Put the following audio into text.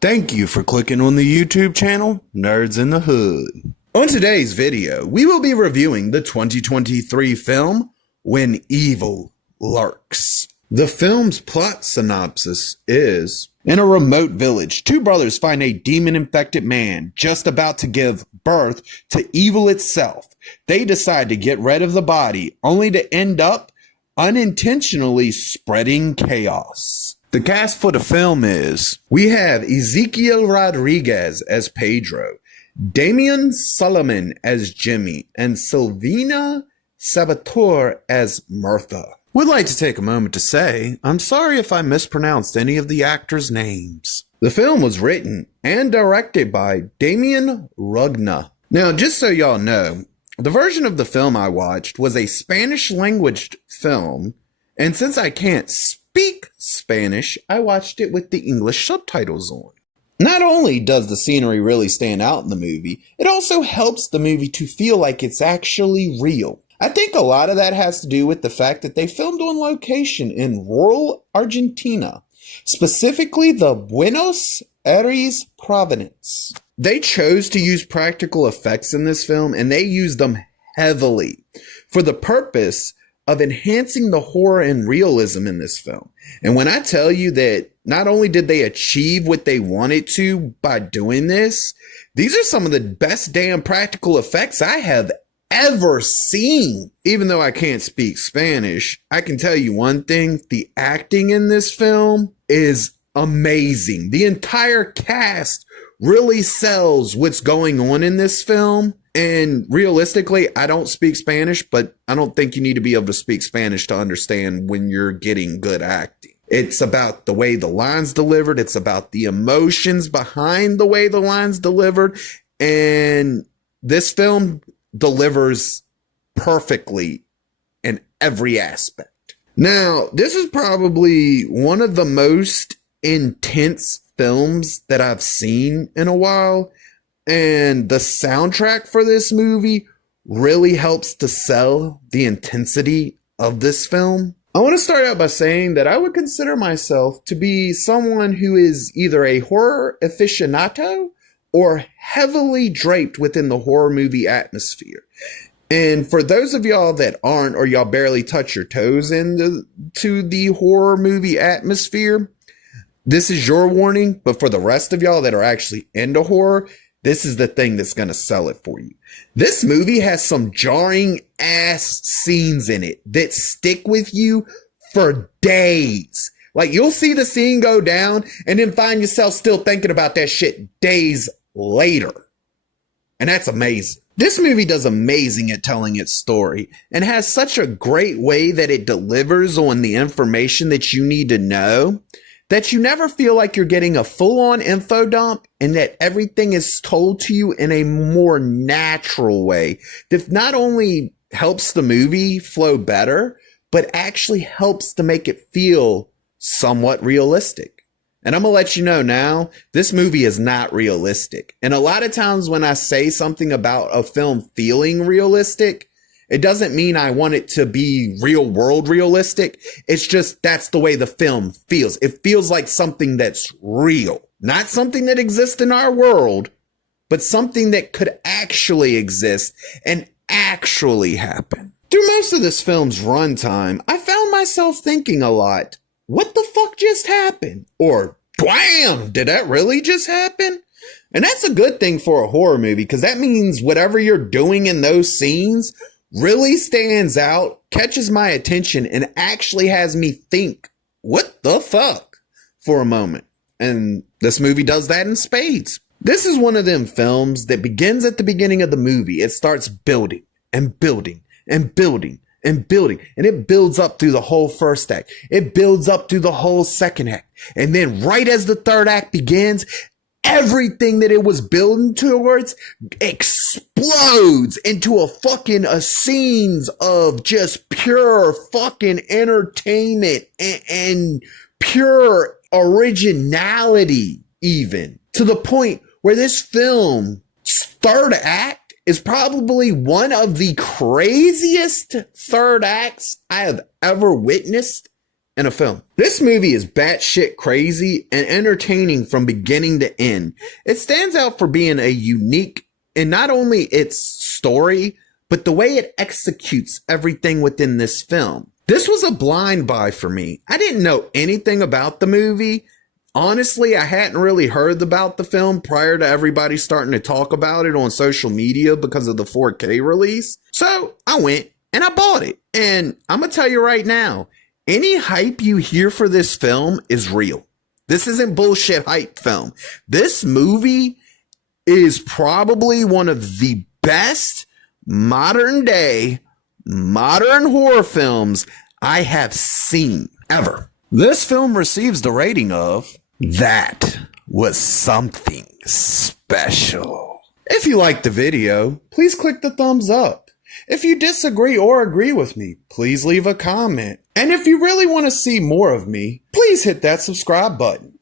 Thank you for clicking on the YouTube channel, Nerds in the Hood. On today's video, we will be reviewing the 2023 film, When Evil Lurks. The film's plot synopsis is, in a remote village, two brothers find a demon-infected man just about to give birth to evil itself. They decide to get rid of the body, only to end up unintentionally spreading chaos. The cast for the film is, we have Ezekiel Rodriguez as Pedro, Damian Solomon as Jimmy, and Silvina Sabator as Martha. Would like to take a moment to say, I'm sorry if I mispronounced any of the actors' names. The film was written and directed by Damian Rugna. Now, just so y'all know, the version of the film I watched was a Spanish-language film, and since I can't speak Spanish, I watched it with the English subtitles on. Not only does the scenery really stand out in the movie, it also helps the movie to feel like it's actually real. I think a lot of that has to do with the fact that they filmed on location in rural Argentina, specifically the Buenos Aires province. They chose to use practical effects in this film, and they used them heavily for the purpose of enhancing the horror and realism in this film. And when I tell you that not only did they achieve what they wanted to by doing this, these are some of the best damn practical effects I have ever seen. Even though I can't speak Spanish, I can tell you one thing, the acting in this film is amazing. The entire cast really sells what's going on in this film. And realistically, I don't speak Spanish, but I don't think you need to be able to speak Spanish to understand when you're getting good acting. It's about the way the lines delivered. It's about the emotions behind the way the lines delivered. And this film delivers perfectly in every aspect. Now, this is probably one of the most intense films that I've seen in a while. And the soundtrack for this movie really helps to sell the intensity of this film. I want to start out by saying that I would consider myself to be someone who is either a horror aficionado or heavily draped within the horror movie atmosphere. And for those of y'all that aren't, or y'all barely touch your toes into the horror movie atmosphere, this is your warning. But for the rest of y'all that are actually into horror, this is the thing that's going to sell it for you. This movie has some jarring ass scenes in it that stick with you for days. Like, you'll see the scene go down and then find yourself still thinking about that shit days later. And that's amazing. This movie does amazing at telling its story and has such a great way that it delivers on the information that you need to know, that you never feel like you're getting a full-on info dump, and that everything is told to you in a more natural way that not only helps the movie flow better, but actually helps to make it feel somewhat realistic. And I'm going to let you know now, this movie is not realistic. And a lot of times when I say something about a film feeling realistic, it doesn't mean I want it to be real world realistic. It's just that's the way the film feels. It feels like something that's real, not something that exists in our world, but something that could actually exist and actually happen. Through most of this film's runtime, I found myself thinking a lot, what the fuck just happened? Or, damn, did that really just happen? And that's a good thing for a horror movie, because that means whatever you're doing in those scenes really stands out, catches my attention, and actually has me think, what the fuck, for a moment. And this movie does that in spades. This is one of them films that begins at the beginning of the movie. It starts building and building and building and building, and it builds up through the whole first act. It builds up through the whole second act. And then right as the third act begins, everything that it was building towards explodes into a scenes of just pure fucking entertainment and pure originality, even to the point where this film's third act is probably one of the craziest third acts I have ever witnessed in a film. This movie is batshit crazy and entertaining from beginning to end. It stands out for being a unique in not only its story, but the way it executes everything within this film. This was a blind buy for me. I didn't know anything about the movie. Honestly, I hadn't really heard about the film prior to everybody starting to talk about it on social media because of the 4K release. So I went and I bought it. And I'm going to tell you right now, any hype you hear for this film is real. This isn't bullshit hype film. This movie is probably one of the best modern horror films I have seen ever. This film receives the rating of "That was something special." If you liked the video, please click the thumbs up. If you disagree or agree with me, please leave a comment. And if you really want to see more of me, please hit that subscribe button.